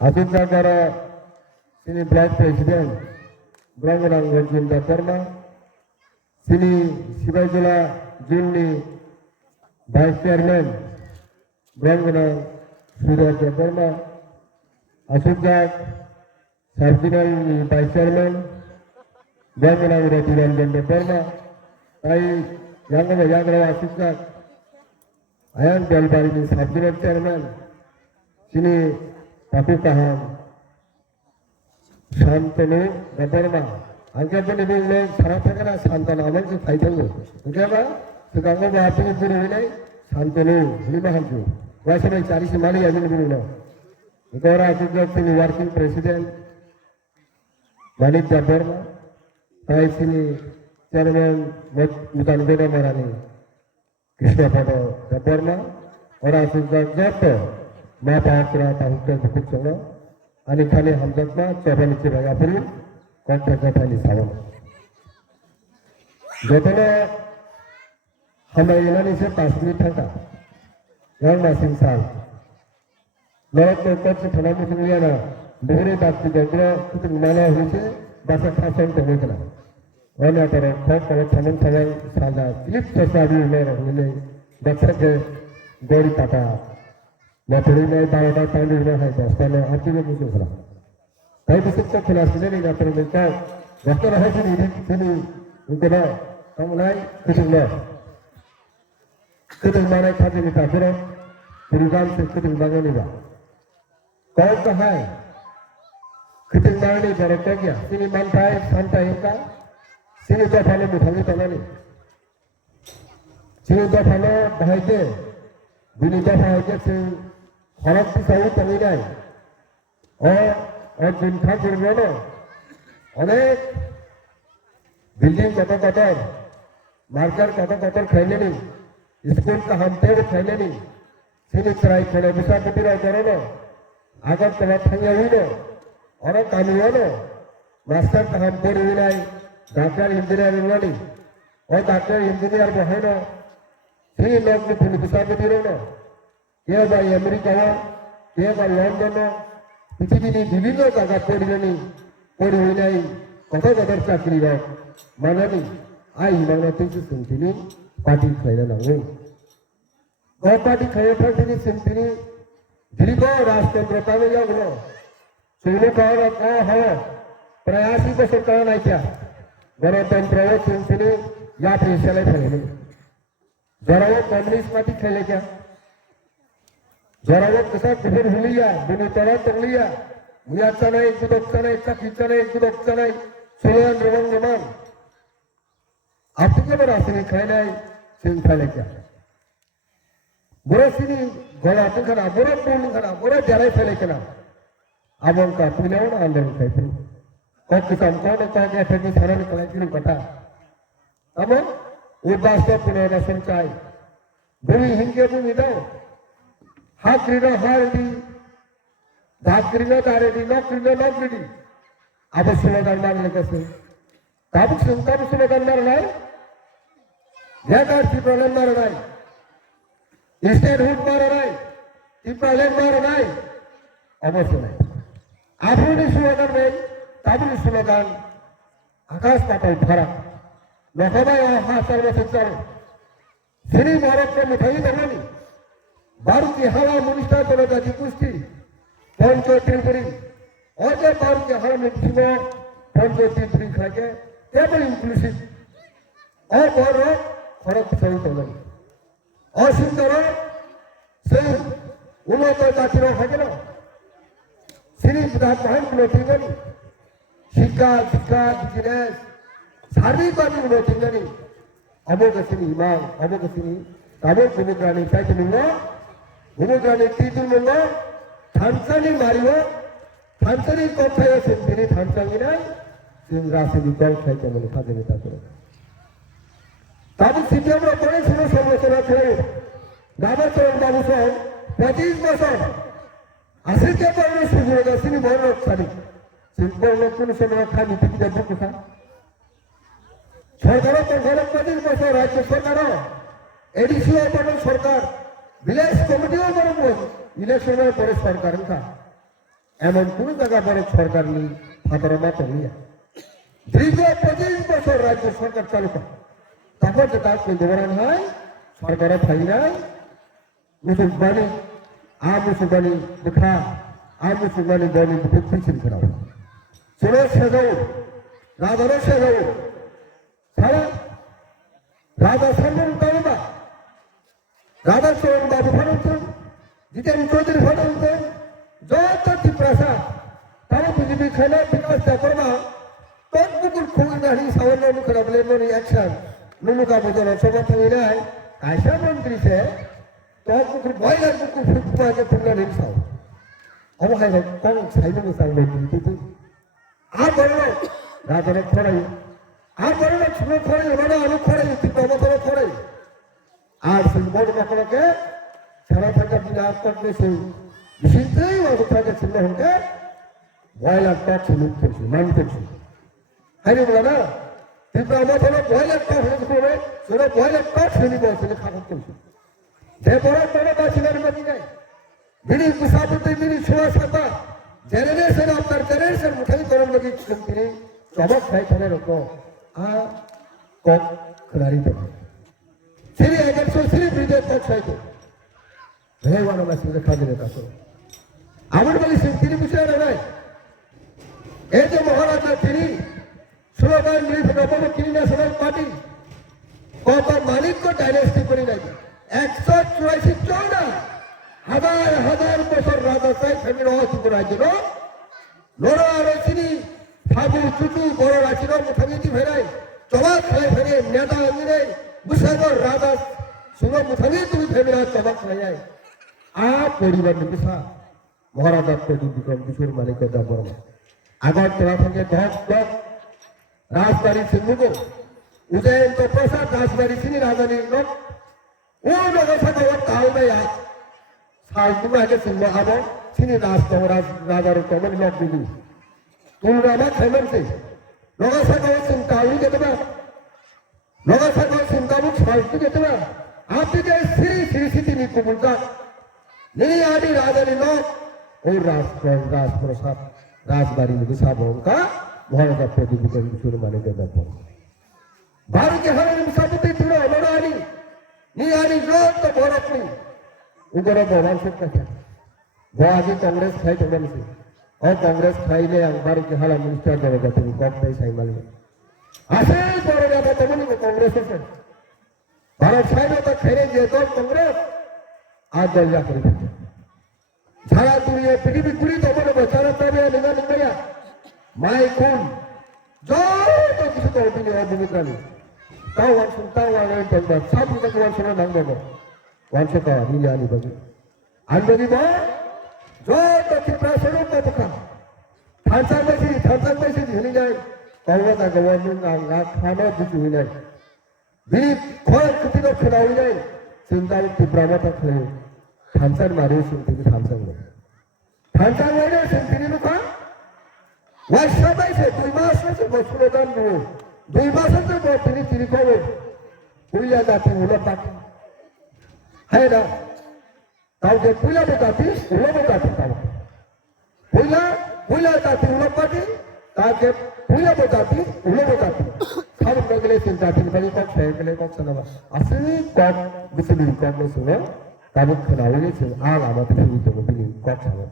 Asukna para sini Black President Branganang Wajinda Perma sini Sibajula Juni Vice Chairman Branganang Surya Perma Asukna Sarjinal Vice Chairman Branganang Rajiran Perma Ai Yangara Asukna Ayan Jalbari Sarjinal Chairman sini Paku Kaham Shantanu Gabarma Angkapan ibu ulang sarapakana Shantanu aman se faitango Ujaba Segango bahapi guru ini Shantanu lima hanju Wasa mai cari semali aja guru no Ikora juga sini working president Malik Gabarma Saya sini chairman Mutan Beda Marani Krishna Pada Gabarma Orang juga jatuh Mata tahukan bukit sana, ani kali hamzatna caban cibaya puri, kontak kali sawan. Jadinya, hamba ini se pasmi thangka, yang masih sal. Lalu tempat setelah musimnya na, beri bakti jengkro, itu mana hujan, bahasa kasar terhubunglah. Orang antara kalau teman-teman salah, klip sesuatu ini, bahasa ke dari kata. Materi mai tahu tadi mana hai setelah artinya muncul lah. Tapi besok kelas ini ni materi mereka, waktu lah sini untuk kamu lain ketinggalan. Ketinggalan kaji kita terus perubahan ketinggalan ni lah. Kau kahai ketinggalan ni berapa dia? Sini mantai santai kita, sini tu kalau muthangi tanah ni, sini tu kalau bahagia, bini tu bahagia sih. Orang tu saya teringat, दिन था गुरुनो, अनेक building कटा marker कटा खेलने नहीं, school का हम पेड़ खेलने नहीं, सिर्फ ट्राई खेले विशाल बिटिरा करो आगर तला थंगे हुई नो, और कानून नो, मास्टर का हम पेड़ हुई नहीं, डॉक्टर इंजीनियर वाली, और डॉक्टर इंजीनियर बहे नो, फिर लोग ने फिर विशाल बिटिरा नो, ये बाई अमेरिका हो, ये बाई लंदन हो, पृथ्वी विभिन्न जगह पढ़ी हुई नहीं, कतर चाकरी हो, माना नहीं, आई माना तुझे सुनती नहीं, पार्टी खाया ना हो, गौ पार्टी खाया था कि सुनती नहीं, दिल्ली राष्ट्र में जाओ बोलो, सुनने का हो, प्रयासी को सरकार नहीं क्या, गणतंत्र हो सुनती नहीं, या प्रेशर है नहीं, जरा वो कम्युनिस्ट पार्टी खेले क्या जरा वो कसा कुफर हुलिया दोनों तरह तंगलिया मुयाचा नहीं गुदक्चा नहीं चकीचा नहीं गुदक्चा नहीं सुलन रवंग रमान आप क्या बड़ा सिनी खाए नहीं सिंह खाले क्या बुरा सिनी गोला पुखना बुरा पूर्ण खना बुरा जराई फैले क्या अब उनका पुण्याव ना अंदर उठाई फिर कौन किसान कौन है कौन क्या फिर सारा निकला क्यों कटा अब वो बास्ता पुण्याव ना संचाई बुरी हिंगे बुरी दाओ हाक्रीना हारेडी धाक्रीना दारेडी नौकरीना नौकरीडी अब सुलोगान मारने कैसे कब सुलोगान मारना है यह कार्ड प्रॉब्लम मारना है स्टेट हुड मारना है प्रॉब्लम मारना है अवश्य नहीं आपने सुलोगान में तभी सुलोगान आकाश पाताल फरक नौकरी यहाँ सर्वशिक्षा श्री भारत को मिठाई बनानी बारू की हवा मुनिस्टा चलो जाती कुश्ती पंचो त्रिपुरी और जब बारू की हवा में किसी पंचो त्रिपुरी खाके टेबल इंक्लूसिव और बोल रहा खरब सही तो नहीं और सुंदर सही उन्हें तो जाती रहो खाके ना सिर्फ दांत महन क्लोथिंग नहीं शिक्का बिजनेस सारी बातें क्लोथिंग नहीं अबो कसिनी इमाम अबो कसिनी काबो कुमुद्रानी साइड मिलना गुरुजाने तीजन में ना थांसानी मारियो थांसानी कौन सिंपली थांसानी ना सिंगरासी निकल खाई के मैंने खाते नहीं ताकि ताबू सिटिया में बड़े सुनो समझना चाहिए दादा चरण बाबू साहब 25 वर्षों आसिर के बारे में सुझेगा सिनी बहुत लोग सारी सिंपल लोग कुछ समय खाने की जब कुछ था सरकारों को गलत 25 वर्षों राज्य सरकारों एडीसी अपने सरकार विलेज कमिटी में बड़े इलेक्शन में बड़े सरकार का এমন কোন জায়গা বড় সরকার নেই ফাতরমা তলিয়া দীর্ঘ 25 বছর রাজ্য সরকার চালু করে তারপর যে তার বিবরণ হয় সরকারের ফাই নাই মুসলমানি মুসলমানি দেখা মুসলমানি বনি পিছিয়ে করা ছিল সেজাও রাজারও সেজাও সারা রাজা সম্মান করবা রাজা চরণ বাবু ফানুন জিতেন চৌধুরী ফানুন যত প্রসাদ তারা বিজেপি খেলে বিকাশ করবা তৎপুকুর খুবই নারী সামান্য মুখের অবলেমনি অ্যাকশন নুনুকা বোঝানো সভা থাকি নাই কাইসা মন্ত্রী সে তৎপুকুর বয়লার পুকুর ফুটপাকে ফুটনা নিমসাও অবহাই কম সাইড মুসাং মন্ত্রী আর বলল রাজারে খড়াই আর বলল ছোট খড়াই ওনারা আলু খড়াই তিপ্পামতরে খড়াই আর সেই বড় বাকড়াকে সারা থাকার দিনে আর করলে সেই বিশেষই অবস্থাকে ছিল হতে বয়লার টক ছিল মান করছে হাইরে বলা না তিপ্পামতরে বয়লার টক হয়ে করে সেটা বয়লার টক শ্রেণী বলছিল খারাপ করছে যে বড় বড় বাসিলার মধ্যে যায় বিনি মুসাফির বিনি ছোড়া সাতা জেনারেশন আপনার জেনারেশন মুঠাই করার লগে তিনি চমক খাই খানে রক কক খনারি তো সিরি এজেন্সি সিরি ব্রিজে কক খাইতো ভেওয়ানো মাসিকে খাদিলে কাছে আমার বলি তিনি বিষয় নাই এই যে মহারাজা তিনি স্লোগান মিলিত নবম তিনি ন্যাশনাল পার্টি কত মালিক ডাইনেস্টি করে নাই 184 হাজার হাজার বছর রাজা চাই ফ্যামিলি অস্তিত্ব রাজ্য লড়া রয়েছিনি ফাগু চুটু বড় রাজ্য মুখামিতি ফেরাই চবাক খাই ফেরে নেতা আমিরে মুসাগর রাজা শুনো মুখামি তুমি ফেমিরা চবাক খাই যায় পরিবার নিবিসা মহারাজা প্রদীপ বিক্রম কিশোর মালিকের বর্মা আগরতলা থেকে 10 ব্লক রাজবাড়ি সিন্ধুগো উদয়ন তো প্রসাদ রাজবাড়ি তিনি রাজধানীর লোক ও নগর তাহলে সালতুমা আগে সিংহ আবো সিনি রাজার কমন লক দিবি তোমরা আমার খাইমেনছে নগাসাগর সিংকাউনি যেতে পার নগাসাগর সিংকাবু সালতু যেতে পার আপনি যে শ্রী শ্রী সিটিনি কুমুলকা নিনি আদি রাজানি লক ও রাজপ্রসাদ রাজবাড়ি বিশাবঙ্কা মহারাজা প্রদীপ কিশোর মালিকের ব্যাপার ভারতীয় হারানি মুসাফির ছিল লড়ানি নিয়ানি যত বড় उगरा भगवान से क्या आज कांग्रेस खाई तो से और कांग्रेस खाई ले अंबार के हाला मिनिस्टर देगा तुम कब पे साई मालूम आसे बड़े ज्यादा तुमने को कांग्रेस से भारत साई में तो खेले जे तो कांग्रेस आज दलिया कर दी सारा दुनिया पीढ़ी पूरी तो बड़े बेचारा तब या निगा निकलिया माय खून जो तो किसी को भी नहीं है निकली ताऊ वन सुनता हुआ नहीं चलता सब तक वन सुना नंग दो वांछता नीले आनी बगी अंदरी बा जो तो कितना सरो को बका थांसा में से हिली जाए कौवा का गवर्नमेंट ना खाना दिखी हुई नहीं बिरी खोल कितनी को खिलाऊं जाए सिंगाल तिब्रामा तक ले थांसा मारे सिंती थांसा में सिंती नुका वाशा से 2 मास में से बचने दान दो 2 मास से बहुत तिनी को हुई जाती उला पाती है ना ताऊ के पुला बताती उला बताती ताऊ पुला बताती उला पाती ताके पुला बताती उला बताती सब नगले चिंता थी बड़ी को फेंकले को सनवा असली कॉप बिसली कॉप में सुनो ताबुक खनावले से आ लामा थे तो बिली कॉप छावा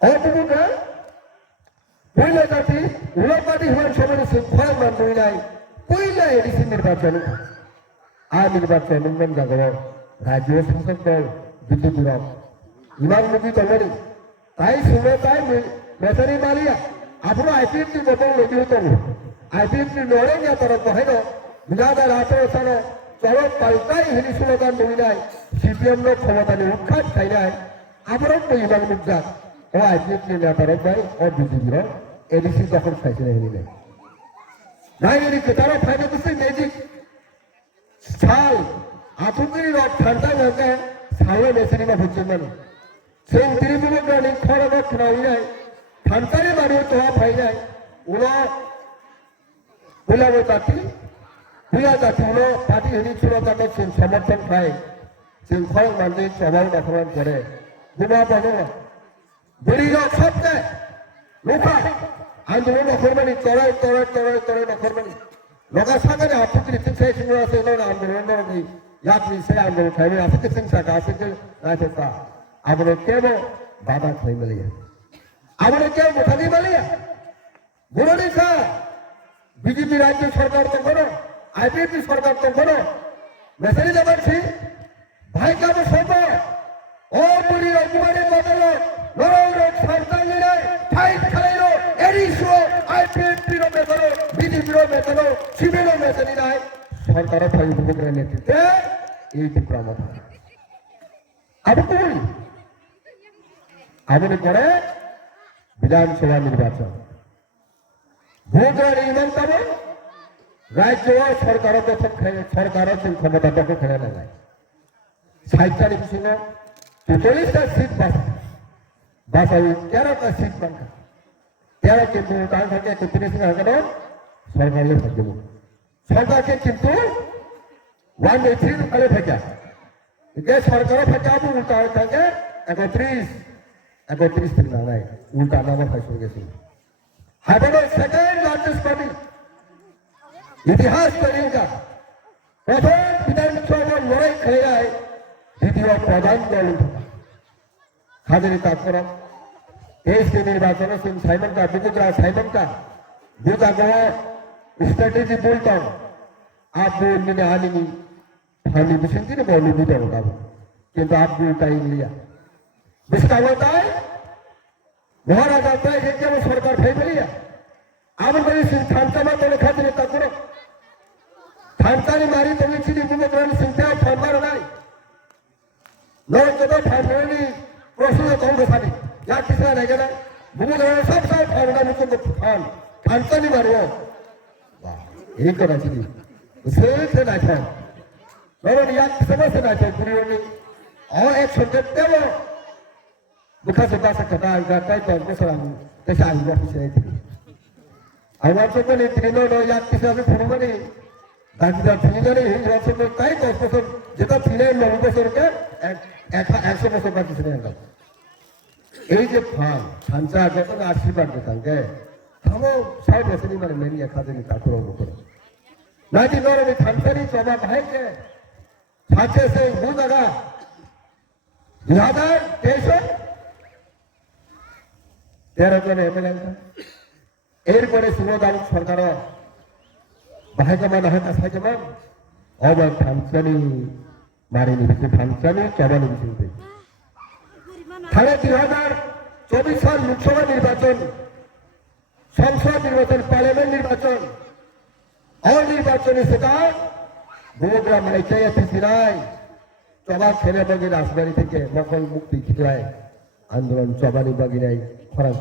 और तुम का पुला बताती उला पाती हमारे समय से फल मान दुनियाई पुला एडिशन निर्वाचन निर्वाचन मन जागो राज्य शासक दल विद्युत इमान मुखी तमरी ताई सुनो ताई बेसरी मारिया आपनो आईपीएफ की बदल लेती होतो आईपीएफ की नोड़े या तरफ बहेनो बिजादा रातो सानो चलो पलटाई हिली सुलोगान दुनियाई सीपीएम लोग क्षमताने उखाट खाइनाय आपरो को इमान मुखजा ओ आईपीएफ की या तरफ भाई और बीजेपी रो एडीसी दखल खाइছে हिली नहीं नाइरी के तरफ फाइने कुछ मैजिक साल आतुकरी रॉक ठंडा होगा साले मेसरी में भुच्चे मन सेम तिरिमुलो गानी खरा रॉक खराई जाए ठंडा ने मारियो तो आप भाई जाए उलो बुला जाती उलो पार्टी हिली चुरा जाता सेम समर्थन खाए सेम खरा मानते चबाव दखमान करे बुमा बनो বলিরক সবচেয়ে লোকা আন্দোলন নখরমানি তরাই নখরমানি লগা সাগরে আপত্তি তিনসাই সিংহ আছে না আন্দোলন নরনি ইয়াতনি সে আন্দোলন খাইবে আছে কে সিংসা আছে কে নাইতেসা আবরে কেবো বাবা খাইমেলিয়া আবরে কেউ মোথানি মালিয়া গুরুনি সা বিজেপি রাজ্য সরকার তো করো আইপিএফটি সরকার তো করো মেসেজ যাবাচ্ছি ভাই কাবো সব ও বুড়ি অকুমারি বদলো নরেন্দ্র সরকার নিলে ফাইট খেলাইলো এরিশো আইপিএফটির মেসেলো বিজেপির মেসেলো শিবির মেসেলি নাই সরকার ফাইল ভোগের নেতৃত্বে এইটি প্রমাণ আবু কবি আবুনি পরে বিধানসভা নির্বাচন ভোটের ইমান পাবে রাজ্য সরকার দখল সরকার ক্ষমতা দখল খেলে নেয় 60টা ছিল 43টা সিট বাসাই 13টা সিট বাংলা 13 কিন্তু তার থেকে 31 হয়ে গেল সরকারের ভাগ্য সরকারকে কিন্তু 183 করে ফেকা যে সরকারের ফেকা আবু উল্টা হয়ে থাকে 31 দিন নাই উল্টা নামা ফাইসে গেছে হাইড্রোল সেকেন্ড লার্জেস্ট পার্টি ইতিহাস তৈরি का প্রথম বিধানসভা লড়াই খেলে যায় দ্বিতীয় প্রধান দল হাজারি তাৎপর देश के निर्वाचन सिंह साइमन का बुजुर्ग साइमन का बुजा गया स्ट्रेटेजी बोलता हूँ आप बोलने आने नहीं फानी बिशंती ने बोलने भी तो होगा किंतु आप भी टाइम लिया जिसका होता है महाराजा आता है कि वो सरकार फेंक लिया आप बड़ी सिंह थानता में तो लिखा देने तक करो थानता ने मारी तो नहीं चीज़ मुझे तो नहीं सिंह थानता नहीं लोग तो थानता नहीं प्रोसेस तो होगा सारी या किसने नहीं गया मुझे तो सब थानता मुझे तो थानता नहीं मारो वाह एक करना चाहिए उसे से नहीं था लोग या किसने से नहीं था पूरी होनी और एक छोटे वो bukan sebab kata kata itu aku serang kesal juga bisa itu. Awak tu ni trino do yang kisah tu pun ni, dan kita trino ni yang tu kai tu pasal jika trino logo pasal ke, ekso pasal kan kisah ni. Ini je faham, sanca aja tu आशीर्वाद देता है. Kamu saya biasa ni mana meni akad ni tak perlu bukan. Nanti orang ni sanca ni coba baik ke, sanca se bukan agak. 13 জন MLA এরপরে সুরদান সরকার বাহাজমান হাতা সাজমান অবাক থামচানি মারিনি বিশে থামচানি চবানি বিশে তাহলে 2024 সাল লোকসভা নির্বাচন সংসদ নির্বাচন পার্লামেন্ট নির্বাচন অনির্বাচনী সেটা গোগ্রাম মাইচাইয়া তিরাই চবা ছেলে বাগির রাজবাড়ি থেকে মকল মুক্তি খিলায় আন্দোলন চবানি বাগিরাই খরাং